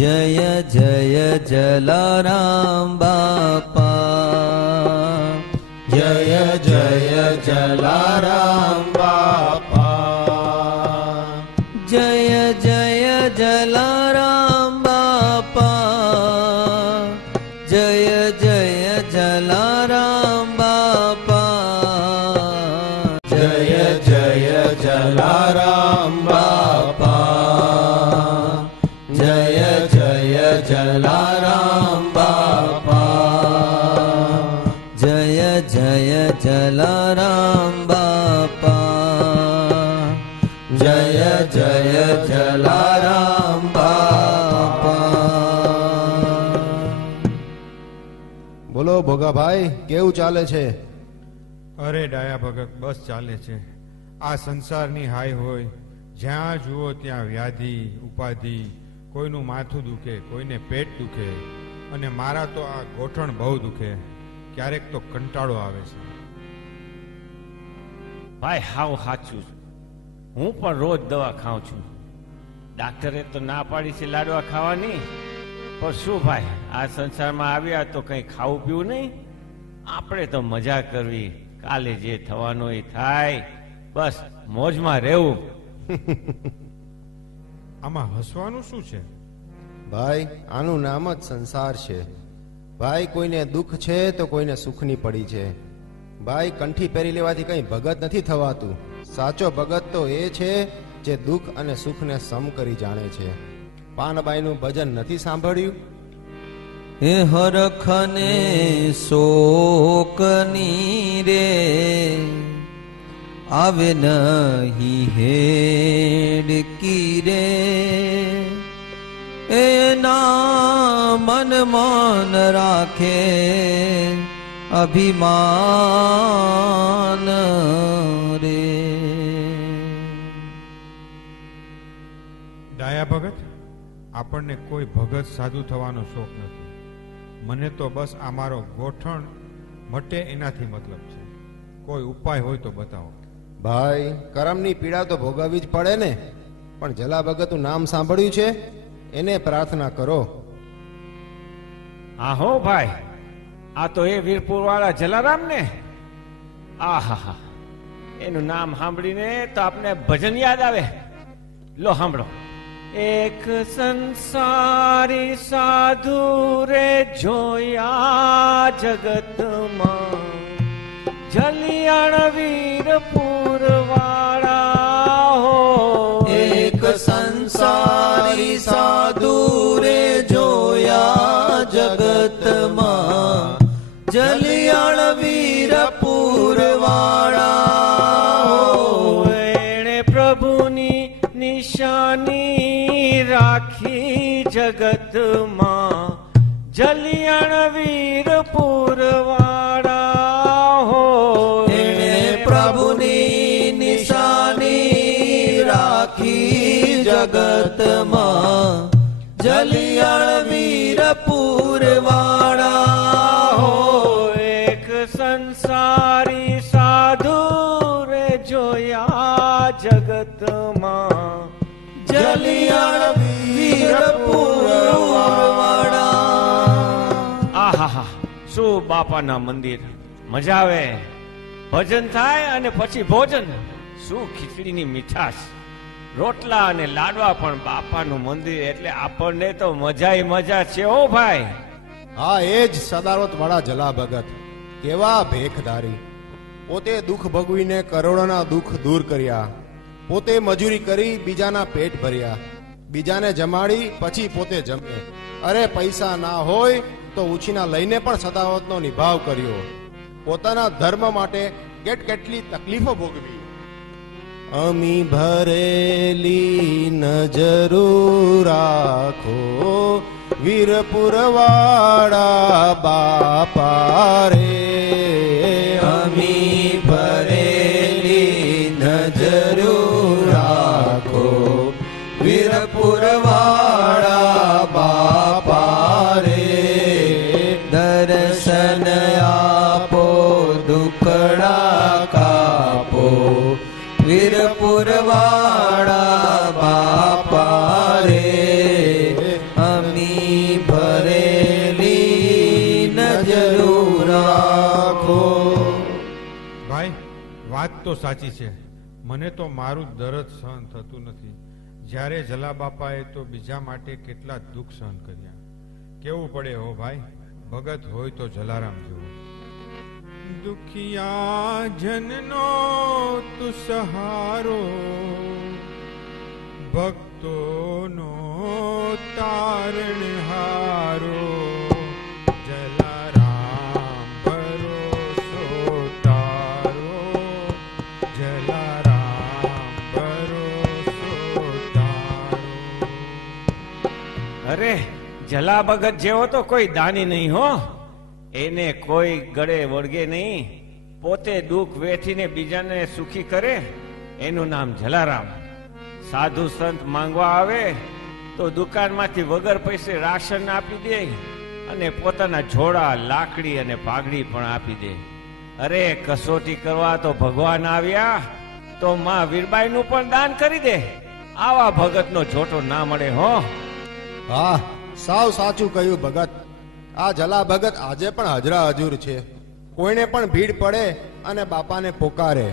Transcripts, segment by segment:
જય જય જલારામ બાપા, જય જય જલારામ બાપા, જય જય જલારામ બાપા, જય જય જલારામ બાપા, જય જય જલારામ બાપા, જય જય જલારામ બાપા, જય જય જલારામ બાપા, જય જય જલારામ બાપા. બોલો ભોગાભાઈ, કેવું ચાલે છે? અરે ડાયા ભગત, બસ ચાલે છે. આ સંસારની હાય હોય, જ્યાં જુઓ ત્યાં વ્યાધિ ઉપાધિ, કોઈનું માથું દુખે, કોઈને પેટ દુખે, અને મારા તો આ ગોઠણ બહુ દુખે. ક્યારેક તો કંટાળો આવે છે. ભાઈ હાવ સાચું છે. હું પણ રોજ દવા ખાઉં છું. ડાક્ટરે તો ના પાડી છે લાડવા ખાવાની, પણ શું ભાઈ, આ સંસારમાં આવ્યા તો કંઈ ખાવું પીવું નહીં. આપણે તો મજા કરવી, કાલે જે થવાનું એ થાય, બસ મોજમાં રહેવું. આમાં હસવાનું શું છે? ભાઈ, આનું નામ જ સંસાર છે. ભાઈ, કોઈને દુઃખ છે તો કોઈને સુખની પડી છે. ભાઈ, કંઠી પહેરી લેવાથી કંઈ ભગત નથી થવાતું. સાચો ભગત તો એ છે જે દુઃખ અને સુખને સમ કરી જાણે છે. પાનબાઈનું ભજન નથી સાંભળ્યું? હે હરખને શોકની રે આવે નહીં હેડકી રે, એના મન મન રાખે અભિમાન રે. ડાયા ભગત, આપણને કોઈ ભગત સાધુ થવાનો શોખ નથી. મને તો બસ આ મારો ગોઠણ મટે એનાથી મતલબ છે. કોઈ ઉપાય હોય તો બતાવો. ભાઈ, કરમની પીડા તો ભોગવવી જ પડે ને. પણ જલા ભગતનું નામ સાંભળ્યું છે? એને પ્રાર્થના કરો. હા હો ભાઈ, આ તો એ વીરપુર વાળા જલારામ ને. આહા, એનું નામ સાંભળીને તો આપને ભજન યાદ આવે. લો સાંભળો. એક સંસારી સાધુ રે જોયા જગતમાં, જલિયાણ વીરપુર વાળા હો. એક સંસારી સાધુ રે જોયા જગતમાં, જલિયાણ વીરપુર વાળા હો. એણે પ્રભુની નિશાની રાખી જગતમાં, જલિયાણ વીરપુર વાળા હો. એણે પ્રભુની નિશાની રાખી જગતમાં, જલિયાણ વીરપુર વાળા હો. એક સંસારી સાધુ રે જોયા જગતમાં, જલિયાણ વીરપુર વાળા. આહા, શું બાપાના મંદિર, મજા આવે. ભજન થાય અને પછી ભોજન. શું ખીચડીની મીઠાશ, રોટલા અને લાડવા પણ બાપાનું મંદિર એટલે આપણને તો મજા મજા છે. ઓ ભાઈ, હા, એ જ સદાવત વાળા જલા ભગત. કેવા ભેખધારી. પોતે દુઃખ ભોગવીને કરોડોના દુઃખ દૂર કર્યા. પોતે મજૂરી કરી બીજાના પેટ ભર્યા. બીજાને જમાડી પછી પોતે જમે. અરે પૈસા ના હોય તો ઉછીના લઈને પણ સદાવતનો નિભાવ કર્યો. પોતાના ધર્મ માટે કેટલી તકલીફો ભોગવી. અમી ભરેલી નજરો રાખો વીરપુર વાળા બાપા રે. અમી ભરેલી નજરો રાખો વીરપુર વાળા બાપા રે. દર્શન આપો દુખડા કાપો વીરપુર વાળા બાપા રે. અમી તો સાચી છે. મને તો મારું દર્દ સહન થતું નથી. જ્યારે જલા બાપાએ તો બીજા માટે કેટલા દુઃખ સહન કર્યા. કેવું પડે હો ભાઈ, ભગત હોય તો જલારામ જેવો. દુખિયા જનનો તું સહારો, ભક્તોનો તારણહારો, જલારામ ભરોસો તારો, જલારામ ભરોસો તારો. અરે જલા ભગત જેવો તો કોઈ દાની નહીં હો. એને કોઈ ગળે વળગે નહીં. પોતે દુઃખ વેઠીને બીજાને સુખી કરે, એનું નામ જલારામ. સાધુ સંત માંગવા આવે તો દુકાનમાંથી વગર પૈસે રાશન આપી દે અને પોતાના જોડા, લાકડી અને પાઘડી પણ આપી દે. અરે કસોટી કરવા તો ભગવાન આવ્યા તો માં વીરબાઈનું પણ દાન કરી દે. આવા ભગતનો જોટો ના મળે હો. હા, સાવ સાચું કહ્યું ભગત. આ જલા ભગત આજે પણ હાજરા હજુર છે. કોઈને પણ ભીડ પડે અને બાપાને પોકારે,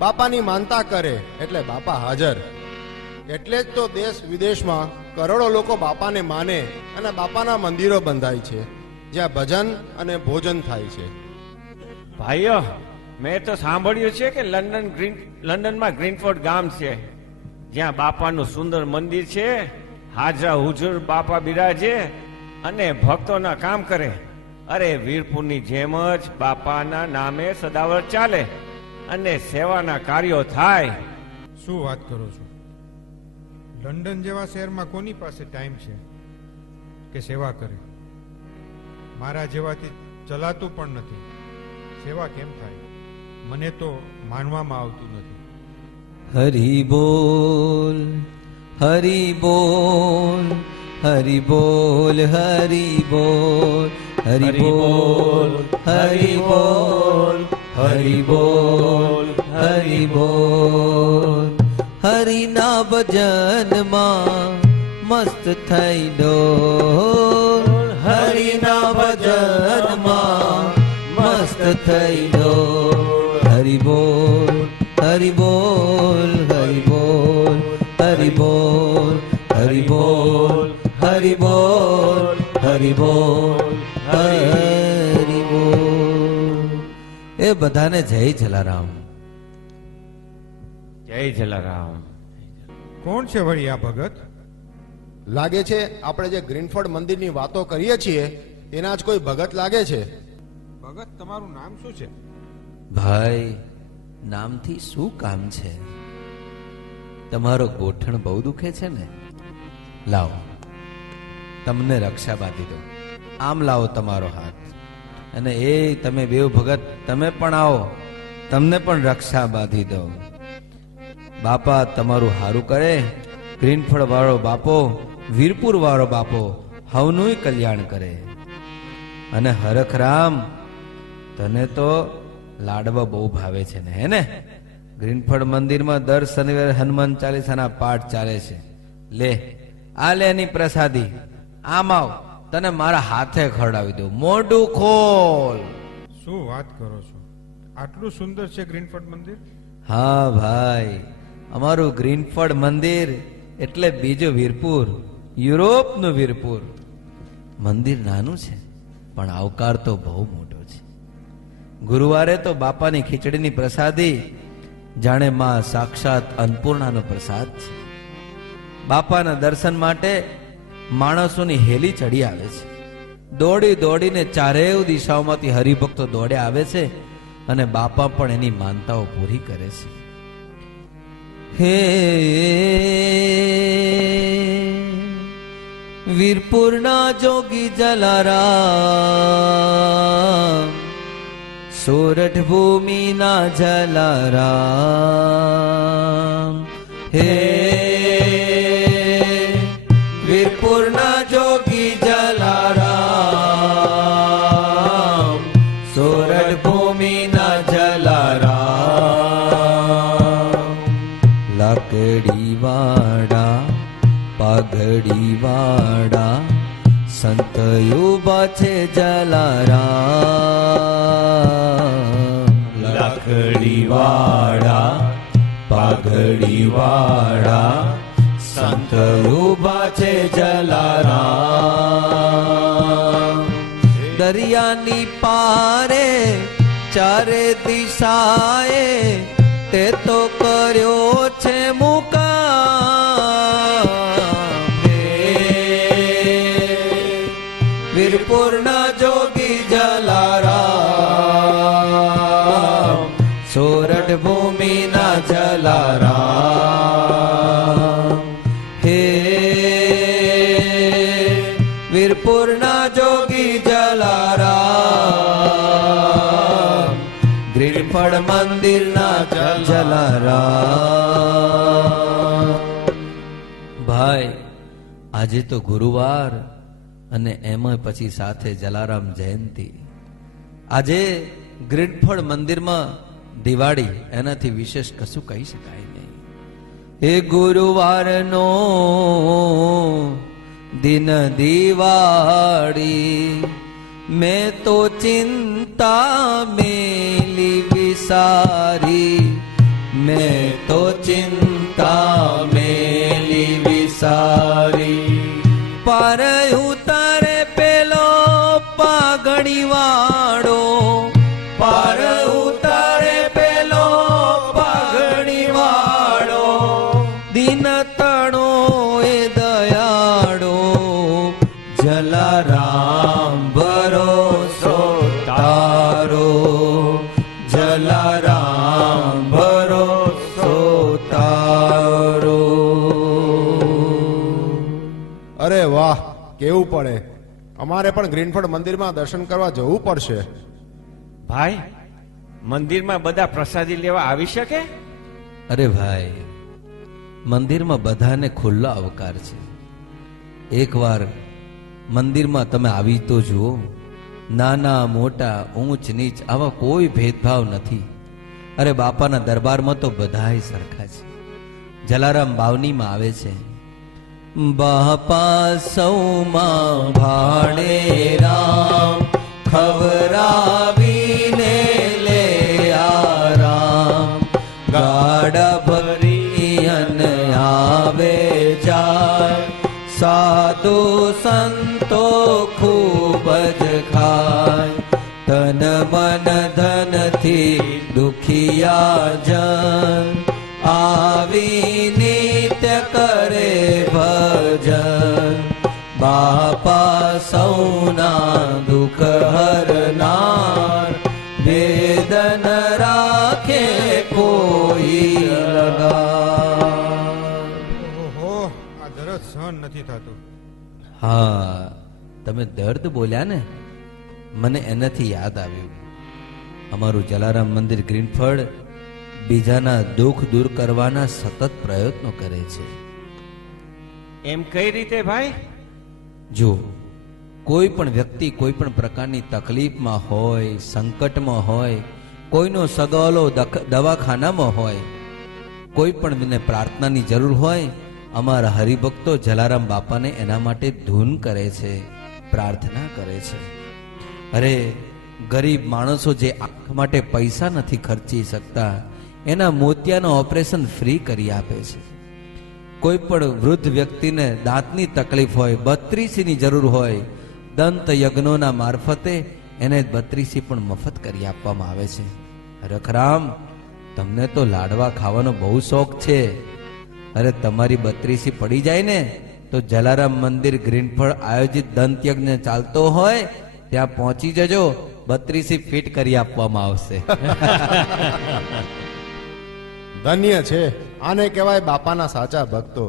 બાપાની માનતા કરે એટલે બાપા હાજર. એટલે જ તો દેશ વિદેશમાં કરોડો લોકો બાપાને માને અને બાપાના મંદિરો બંધાય છે, જ્યાં ભજન અને ભોજન થાય છે. ભાઈઓ, મેં તો સાંભળ્યું છે કે લંડનમાં ગ્રીનફોર્ડ ગામ છે, જ્યાં બાપાનું સુંદર મંદિર છે. હાજરા હુજુર બાપા બિરાજે અને ભક્તોના કામ કરે. અરે વીરપુરની જેમ જ બાપાના નામે સદાવર ચાલે અને સેવાના કાર્યો થાય. શું વાત કરો છો? લંડન જેવા શહેરમાં કોની પાસે ટાઈમ છે કે સેવા કરે? મારા જેવાથી ચલાતું પણ નથી. સેવા કેમ થાય? મને તો માનવામાં આવતું નથી. હરી બોલ, હરી બોલ, હરી બોલ, હરી બોલ, હરી બોલ, હરી બોલ, હરી બોલ, હરી બોલ. હરિના ભજનમાં મસ્ત થઈ ડોલ, હરિના ભજનમાં મસ્ત થઈ ડોલ. હરી બોલ, હરી બોલ, હરી બોલ, હરી બોલ, હરી બોલ, હરી બોલ, હરી બોલ, હરી બોલ. એ બધાને જય જલારામ. જય જલારામ. કોણ છે વળી આ ભગત? લાગે છે આપણે જે ગ્રીનફોર્ડ મંદિરની વાતો કરીએ છીએ તેના જ કોઈ ભગત લાગે છે. ભગત, તમારું નામ શું છે? ભાઈ, નામથી શું કામ છે? તમારો ગોઠણ બહુ દુખે છે ને? લાવો, તમને રક્ષા બાંધી દો. આમ લાવો તમારો હાથ. અને એ તમે બેવ ભગત, તમે પણ આવો, તમને પણ રક્ષા બાંધી દો. બાપા તમારું હારું કરે. ગ્રીનફોર્ડ વાળો બાપો, વીરપુર વાળો બાપો હવનું કલ્યાણ કરે. અને હરખરામ, તને તો લાડવા બહુ ભાવે છે ને, હે ને? ગ્રીનફોર્ડ મંદિરમાં દર શનિવારે હનુમાન ચાલીસાના પાઠ ચાલે છે. લે, આ લે એની પ્રસાદી. આમ આવ, તને મારા હાથે ખવડાવી દઉં. મોઢું ખોલ. શું વાત કરો છો? આટલું સુંદર છે ગ્રીનફોર્ડ મંદિર? હા ભાઈ, અમારું ગ્રીનફોર્ડ મંદિર એટલે બીજું વીરપુર, યુરોપનું વીરપુર. મંદિર નાનું છે પણ આવકાર તો બહુ મોટો છે. ગુરુવારે તો બાપાની ખીચડીની પ્રસાદી જાણે માં સાક્ષાત અન્નપૂર્ણાનો પ્રસાદ છે. બાપાના દર્શન માટે માણસોની હેલી ચડી આવે છે. દોડી દોડીને ચારેય દિશાઓમાંથી હરિભક્તો દોડે આવે છે અને બાપા પણ એની માનતાઓ પૂરી કરે છે. હે વીરપુરના જોગી જલારામ, સોરઠ ભૂમિના જલારામ. હે વીરપુરના જોગી જલારામ, સોરઠ ભૂમિના જલારામ. લાકડી વાડા, પાઘડી વાડા, સંત ઉભા છે જલારામ. લાકડી પાઘડી વાળા સંત ઉભા છે જલારામ. દરિયાની પારે ચારે દિશાએ તે તો કર્યો છે મુકામ. વીરપુરના જોગી જલારામ, સોરઠ ભૂમિના જલારામ. હે વીરપુરના જોગી જલારામ, ગ્રીનફળ મંદિરના જલારામ. ભાઈ, આજે તો ગુરુવાર અને એમાં પછી સાથે જલારામ જયંતિ. આજે ગ્રીનફળ મંદિરમાં દિવાળી, એનાથી વિશેષ કશું કહી શકાય નહીં. એ ગુરુવારનો દિન દિવાળી, મેં તો ચિંતા મેલી વિસારી, મેં તો ચિંતા મેલી વિસારી. પાર ઉતારે પેલો પાઘડી વાળો, પાર ઉતારે પેલો પાઘડી વાળો, દિન તણો એ દયાળો, જલારામ ભરોસો તારો, જલારામ ભરોસો તારો. અરે વાહ, કેવું પડે! અમારે પણ ગ્રીનફળ મંદિરમાં દર્શન કરવા જવું પડશે. ભાઈ, મંદિરમાં બધા પ્રસાદી લેવા આવી શકે? અરે ભાઈ, મંદિરમાં બધાને ખુલ્લો અવકાર છે. એકવાર મંદિરમાં તમે આવી તો જુઓ. નાના મોટા, ઊંચ નીચ આવા કોઈ ભેદભાવ નથી. અરે બાપાના દરબારમાં તો બધાય સરખા છે. જલારામ બાવનીમાં આવે છે, બાપા સૌમાં ભાડે રામ, ખવરાવીને લે આરામ. ગાડા ભરી અને આવે જાય, સાધુ સંતો ખૂબ જ ખાય. તન મન ધનથી દુખિયા જન, આવી નિત્ય કરે ભજન. બાપા સૌના દુઃખ હરનાર, વેદન રાખે કોઈ લગાર. ઓહો, આ દરદ સહન નથી થતું. હા, તમે દર્દ બોલ્યા ને, મને એનાથી યાદ આવ્યું. અમારું જલારામ મંદિર ગ્રીનફળ બીજાના દુઃખ દૂર કરવાના સતત પ્રયત્નો કરે છે. એમ કઈ રીતે ભાઈ? જો કોઈ પણ વ્યક્તિ કોઈ પણ પ્રકારની તકલીફમાં હોય, સંકટમાં હોય, કોઈનો સગાવલો દવાખાનામાં હોય, કોઈ પણ મને પ્રાર્થનાની જરૂર હોય, અમારા હરિભક્તો જલારામ બાપાને એના માટે ધૂન કરે છે, પ્રાર્થના કરે છે. અરે ગરીબ માણસો જે આંખ માટે પૈસા નથી ખર્ચી શકતા, એના મોતિયાનું ઓપરેશન ફ્રી કરી આપે છે. કોઈ પણ વૃદ્ધ વ્યક્તિને દાંતની તકલીફ હોય, 32ની જરૂર હોય, દંત યજ્ઞોના મારફતે એને 32 પણ મફત કરી આપવામાં આવે છે. રખરામ, તમને તો લાડવા ખાવાનો બહુ શોખ છે. અરે તમારી 32 પડી જાય ને તો જલારામ મંદિર ગ્રીનફળ આયોજિત દંત યજ્ઞ ચાલતો હોય ત્યાં પહોંચી જજો, 32 ફિટ કરી આપવામાં આવશે. ધન્ય છે, આને કહેવાય બાપાના સાચા ભક્તો.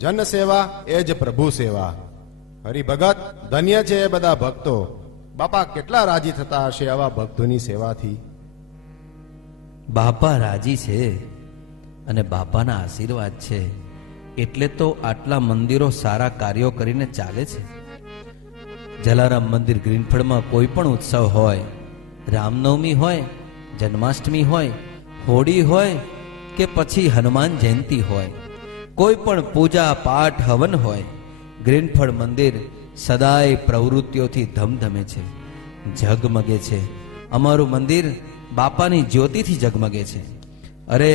જન સેવા એ જ પ્રભુ સેવા. હરિભગત, ધન્ય છે એ બધા ભક્તો. બાપા કેટલા રાજી થતા હશે આવા ભક્તોની સેવાથી. બાપા રાજી છે અને બાપાના આશીર્વાદ છે એટલે તો આટલા મંદિરો સારા કાર્યો કરીને ચાલે છે. જલારામ મંદિર ગ્રીનફળમાં કોઈ પણ ઉત્સવ હોય, રામનવમી હોય, જન્માષ્ટમી હોય, હોળી હોય કે પછી હનુમાન જયંતિ હોય, કોઈ પણ પૂજા પાઠ હવન હોય, ગ્રીનફળ મંદિર સદાય પ્રવૃત્તિઓથી ધમધમે છે, ઝગમગે છે. અમારું મંદિર બાપાની જ્યોતિથી ઝગમગે છે. અરે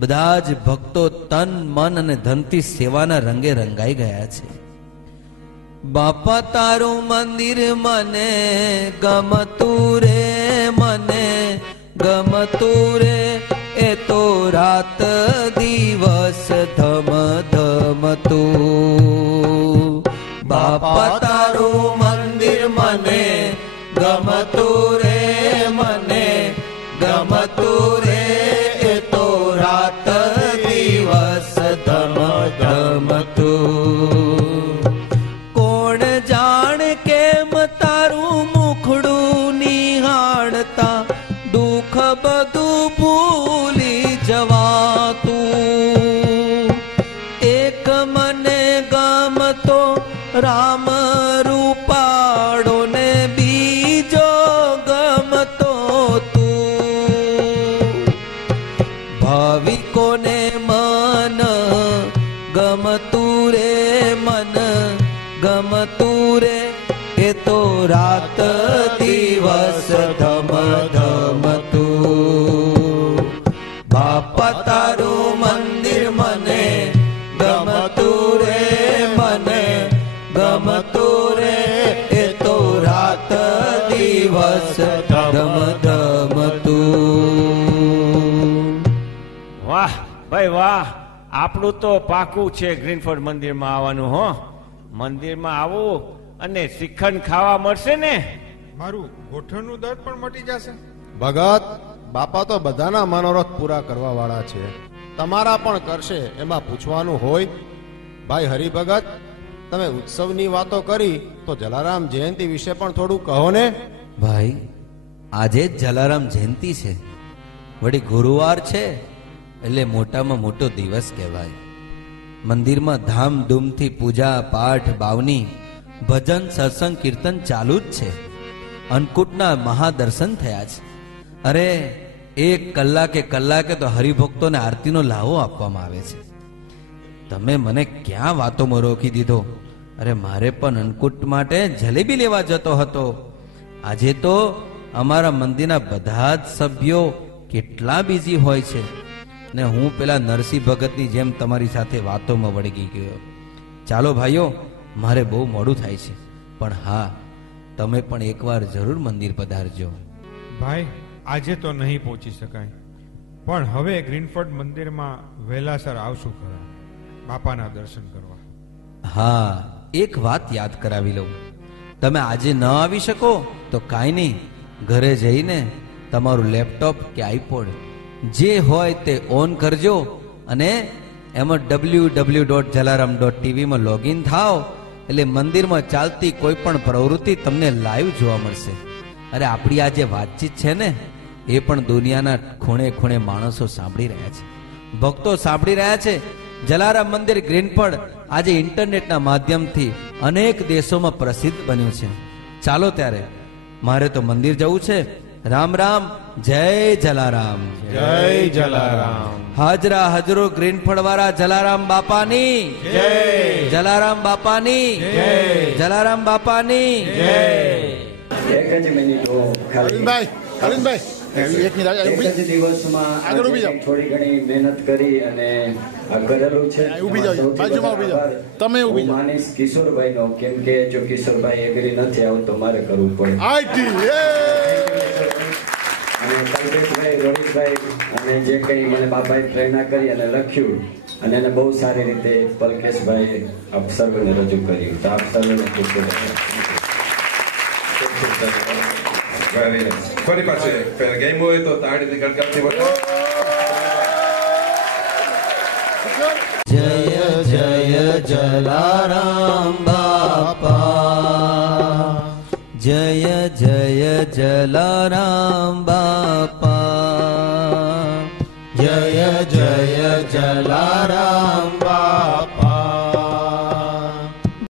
બધા જ ભક્તો તન મન અને ધનથી સેવાના રંગે રંગાઈ ગયા છે. બાપા તારું મંદિર મને ગમતું રે, મને ગમતું રે, એ તો રાત દિવસ ધમ ધમતું. બાપા તારું મંદિર મને ગમતું રે, મને ગમતું રે, એ તો રાત દિવસ ધમ ધમતું. કોણ જાણે કેમ તારું મુખડું નિહાળતા દુઃખ બધું ભૂલી જવાતું. એક મને ગમતો રામ રૂપાળો ને બીજો ગમતો તું. ભાવિકોને મન ગમતું રે, મન ગમતું રે, એ તો રાત દિવસ ધમ ધમતું. બાપા તારું મંદિર મને ગમતું રે, મને ગમતું રે, એ તો રાત દિવસ ધમ ધમતું. વાહ ભાઈ વાહ, આપણું તો પાકું છે ગ્રીનફર્ડ મંદિરમાં આવવાનું. હો, મંદિરમાં આવું અને શ્રીખંડ ખાવા મળશે ને. મારું ગોઠણનું દર્દ પણ મટી જશે. ભગત, બાપા તો બધાના મનોરથ પૂરા કરવા વાળા છે, તમારા પણ કરશે, એમાં પૂછવાનું હોય? ભાઈ હરિભગત, તમે ઉત્સવની વાતો કરી તો જલારામ જયંતિ વિશે પણ થોડું કહો ને. ભાઈ, આજે જ જલારામ જયંતિ છે, વળી ગુરુવાર છે, એટલે મોટામાં મોટો દિવસ કહેવાય. મંદિરમાં ધામધૂમથી પૂજા પાઠ બાવની ભજન સત્સંગ કીર્તન ચાલુ જ છે. અન્નકૂટના મહાદર્શન થયા છે. અરે એક કલાકે તો હરિભક્તોને આરતીનો લાહો આપવામાં આવે છે. તમે મને ક્યાં વાતોમાં રોકી દીધો. અરે મારે પણ અન્નકૂટ માટે જલેબી લેવા જતો હતો. આજે તો અમારા મંદિરના બધા જ સભ્યો કેટલા બિઝી હોય છે ને હું પેલા નરસિંહ ભગતની જેમ તમારી સાથે વાતોમાં વળગી ગયો. ચાલો ભાઈઓ, મારે બહુ મોડું થાય છે, પણ હા, તમે પણ એકવાર જરૂર મંદિર પધારજો. ભાઈ, આજે તો નહીં પહોંચી શકાય, પણ હવે ગ્રીનફર્ડ મંદિરમાં વહેલાસર આવશું ખરા બાપાના દર્શન કરવા. હા, એક વાત યાદ કરાવી લઉં. તમે આજે ન આવી શકો તો કાંઈ નહીં, ઘરે જઈને તમારું લેપટોપ કે આઈપોડ જે હોય તે ઓન કરજો અને એમાં www.jalaram.tv માં લોગિન થાઓ એટલે મંદિરમાં ચાલતી કોઈ પણ પ્રવૃત્તિ તમને લાઈવ જોવા મળશે. અરે આપણી આ જે વાતચીત છે ને, એ પણ દુનિયાના ખૂણે ખૂણે માણસો સાંભળી રહ્યા છે, ભક્તો સાંભળી રહ્યા છે. જલારામ મંદિર ગ્રીનફર્ડ આજે ઇન્ટરનેટના માધ્યમથી અનેક દેશોમાં પ્રસિદ્ધ બન્યું છે. ચાલો ત્યારે, મારે તો મંદિર જવું છે. રામ રામ, જય જલારામ. જય જલારામ. હાજરા હજરો ગ્રીનફર્ડ વાળા જલારામ બાપાની જય. જલારામ બાપાની જય. જલારામ બાપાની જય. એક જ મિનિટ હો ખાલી. અરવિંદભાઈ, એક મિનિટ એક જ દિવસમાં આગળ ઊભી જાઓ. થોડી ઘણી મહેનત કરી અને આ કરેલું છે. ઊભી જાઓ, બાજુમાં ઊભી જાઓ. તમે ઊભી હું જાઓ. માનીશ કિશોરભાઈનો, કેમ કે જો કિશોરભાઈ એગ્રી નથી આવું તો મારે કરવું પડે. આઈટી અને કલ્પેશભાઈ, રોહિતભાઈ અને જે કંઈ મને બાબાએ પ્રેરણા કરી અને લખ્યું અને એને બહુ સારી રીતે પલકેશભાઈએ આપ સર્વને રજૂ કર્યું. તો આપ સર્વને ખૂબ ખૂબ ફરી પાછું ગેમ હોય તો તાળીથી ગણગણથી બોલો. જય જય જલારામ બાપા, જય જય જલારામ બાપા.